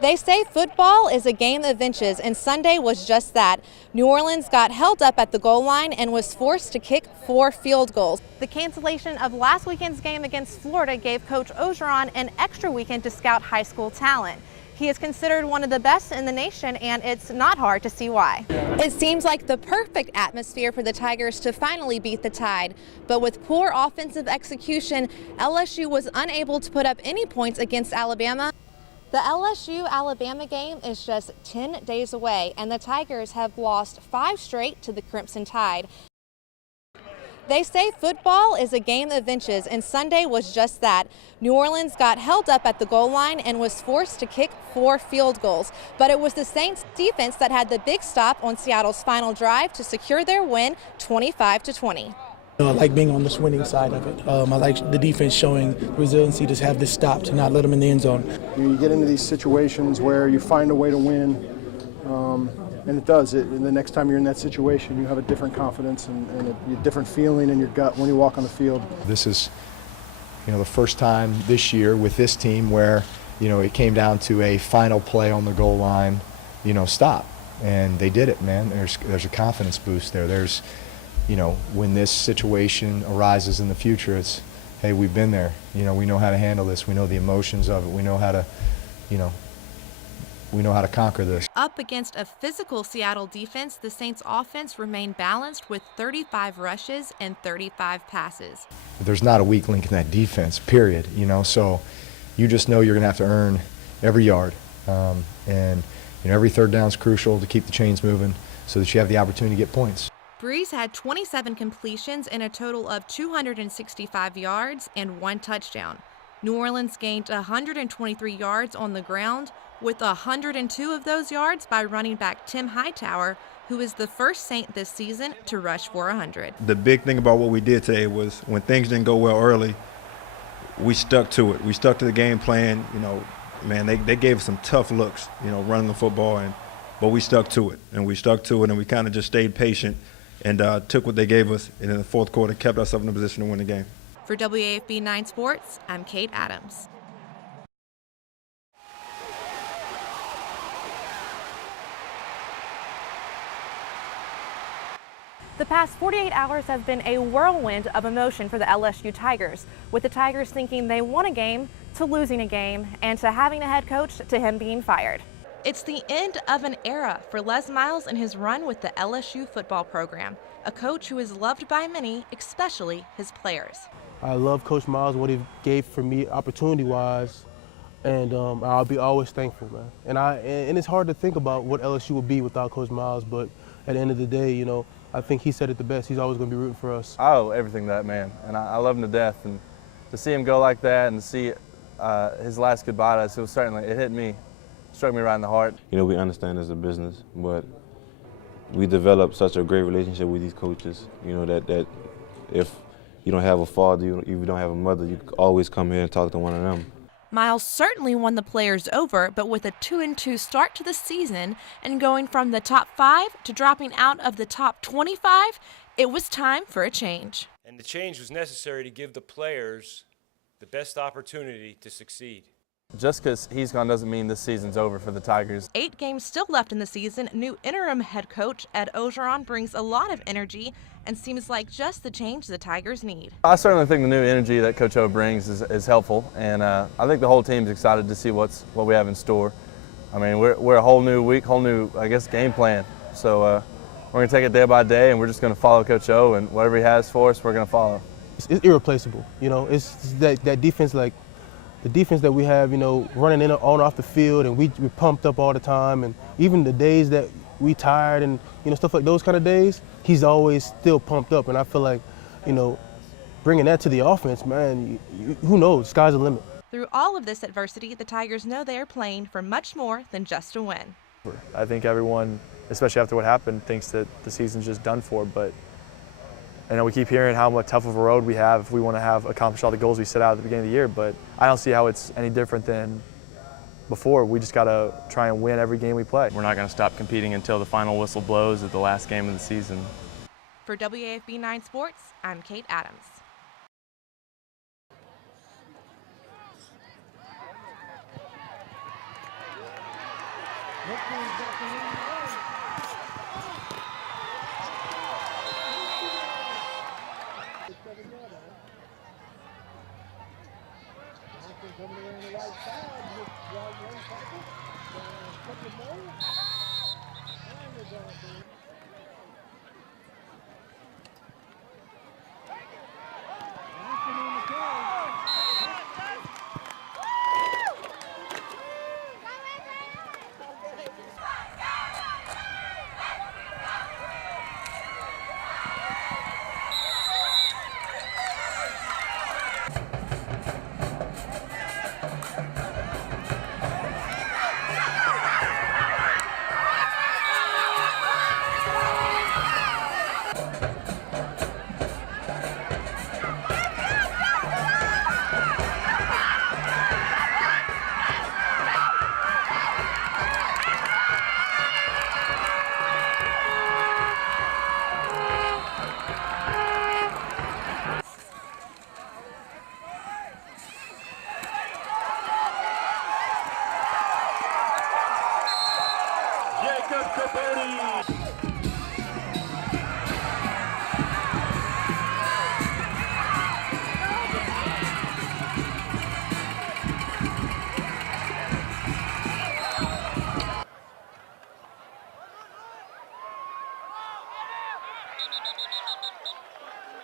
They say football is a game of inches, and Sunday was just that. New Orleans got held up at the goal line and was forced to kick 4 field goals. The cancellation of last weekend's game against Florida gave Coach Orgeron an extra weekend to scout high school talent. He is considered one of the best in the nation, and it's not hard to see why. It seems like the perfect atmosphere for the Tigers to finally beat the Tide. But with poor offensive execution, LSU was unable to put up any points against Alabama. The LSU-Alabama game is just 10 days away, and the Tigers have lost 5 straight to the Crimson Tide. They say football is a game of inches, and Sunday was just that. New Orleans got held up at the goal line and was forced to kick 4 field goals. But it was the Saints defense that had the big stop on Seattle's final drive to secure their win 25-20. I like being on the winning side of it. I like the defense showing resiliency to have this stop, to not let them in the end zone. You get into these situations where you find a way to win, and it does. And the next time you're in that situation, you have a different confidence and a different feeling in your gut when you walk on the field. This is, the first time this year with this team where, it came down to a final play on the goal line, stop. And they did it, man. There's a confidence boost there. There's, when this situation arises in the future, it's, hey, we've been there. We know how to handle this. We know the emotions of it. We know how to, we know how to conquer this. Up against a physical Seattle defense, the Saints offense remained balanced with 35 rushes and 35 passes. There's not a weak link in that defense, period. So you just know you're going to have to earn every yard. And every third down is crucial to keep the chains moving so that you have the opportunity to get points. Breeze had 27 completions and a total of 265 yards and 1 touchdown. New Orleans gained 123 yards on the ground, with 102 of those yards by running back Tim Hightower, who is the first Saint this season to rush for 100. The big thing about what we did today was when things didn't go well early, we stuck to it. We stuck to the game plan. Man, they gave us some tough looks, running the football, but we stuck to it. And we kind of just stayed patient and took what they gave us, and in the fourth quarter kept ourselves in a position to win the game. For WAFB 9 Sports, I'm Kate Adams. The past 48 hours have been a whirlwind of emotion for the LSU Tigers, with the Tigers thinking they won a game to losing a game and to having a head coach to him being fired. It's the end of an era for Les Miles and his run with the LSU football program, a coach who is loved by many, especially his players. I love Coach Miles, what he gave for me opportunity-wise, and I'll be always thankful, man. And it's hard to think about what LSU would be without Coach Miles, but at the end of the day, I think he said it the best. He's always going to be rooting for us. I owe everything to that man, and I love him to death. And to see him go like that and to see his last goodbye to us, it hit me, struck me right in the heart. We understand it's a business, but we developed such a great relationship with these coaches, that if you don't have a father, if you don't have a mother, you always come here and talk to one of them. Miles certainly won the players over, but with a 2-2 start to the season and going from the top 5 to dropping out of the top 25, it was time for a change. And the change was necessary to give the players the best opportunity to succeed. Just because he's gone doesn't mean this season's over for the Tigers. 8 games still left in the season. New interim head coach Ed Orgeron brings a lot of energy and seems like just the change the Tigers need. I certainly think the new energy that Coach O brings is helpful, and I think the whole team's excited to see what we have in store. I mean, we're a whole new week, whole new, game plan. So we're going to take it day by day, and we're just going to follow Coach O, and whatever he has for us, we're going to follow. It's irreplaceable. It's that defense, like the defense that we have, running in on off the field, and we're pumped up all the time, and even the days that we tired and stuff like those kind of days, he's always still pumped up. And I feel like, bringing that to the offense, man, who knows? Sky's the limit. Through all of this adversity, the Tigers know they are playing for much more than just a win. I think everyone, especially after what happened, thinks that the season's just done for. But I know we keep hearing how much tough of a road we have if we want to accomplish all the goals we set out at the beginning of the year. But I don't see how it's any different than before. We just got to try and win every game we play. We're not going to stop competing until the final whistle blows at the last game of the season. For WAFB 9 Sports, I'm Kate Adams.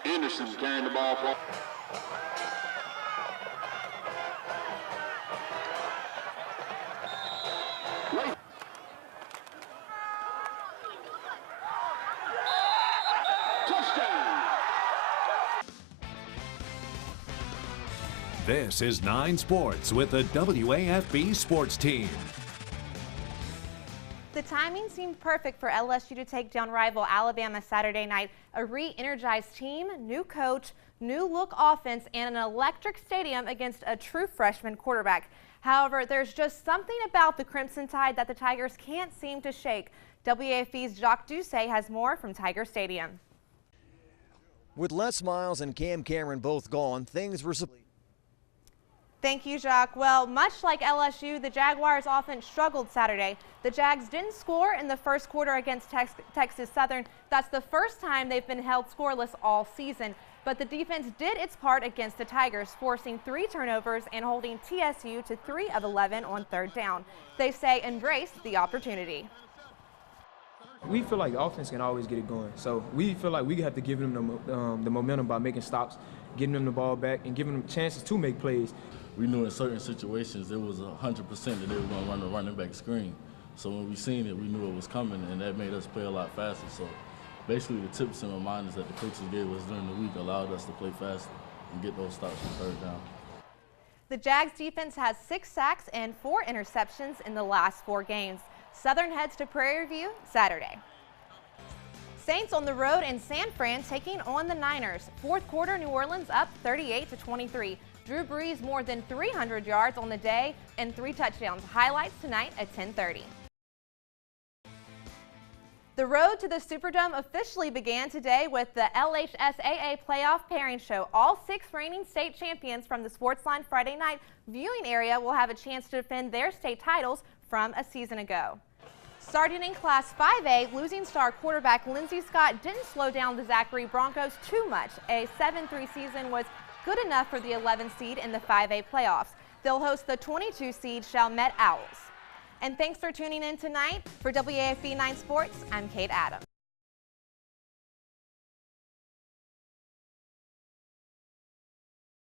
Anderson carrying the ball for. This is 9 Sports with the WAFB Sports Team. The timing seemed perfect for LSU to take down rival Alabama Saturday night. A re-energized team, new coach, new look offense, and an electric stadium against a true freshman quarterback. However, there's just something about the Crimson Tide that the Tigers can't seem to shake. WAFB's Jacques Doucet has more from Tiger Stadium. With Les Miles and Cam Cameron both gone, things were. Thank you, Jacques. Well, much like LSU, the Jaguars offense struggled Saturday. The Jags didn't score in the first quarter against Texas Southern. That's the first time they've been held scoreless all season. But the defense did its part against the Tigers, forcing 3 turnovers and holding TSU to 3 of 11 on 3rd down. They say embrace the opportunity. We feel like the offense can always get it going. So we feel like we have to give them the momentum by making stops, getting them the ball back, and giving them chances to make plays. We knew in certain situations it was 100% that they were going to run the running back screen. So when we seen it, we knew it was coming, and that made us play a lot faster. So basically the tips and reminders that the coaches gave us during the week allowed us to play faster and get those stops from 3rd down. The Jags defense has 6 sacks and 4 interceptions in the last 4 games. Southern heads to Prairie View Saturday. Saints on the road in San Fran taking on the Niners. 4th quarter, New Orleans up 38-23. Drew Brees more than 300 yards on the day and 3 touchdowns. Highlights tonight at 10:30. The road to the Superdome officially began today with the LHSAA Playoff Pairing Show. All 6 reigning state champions from the Sportsline Friday night viewing area will have a chance to defend their state titles from a season ago. Starting in Class 5A, losing star quarterback Lindsey Scott didn't slow down the Zachary Broncos too much. A 7-3 season was good enough for the 11th seed in the 5A playoffs. They'll host the 22 seed Chalmette Owls. And thanks for tuning in tonight. For WAFB 9 Sports, I'm Kate Adams.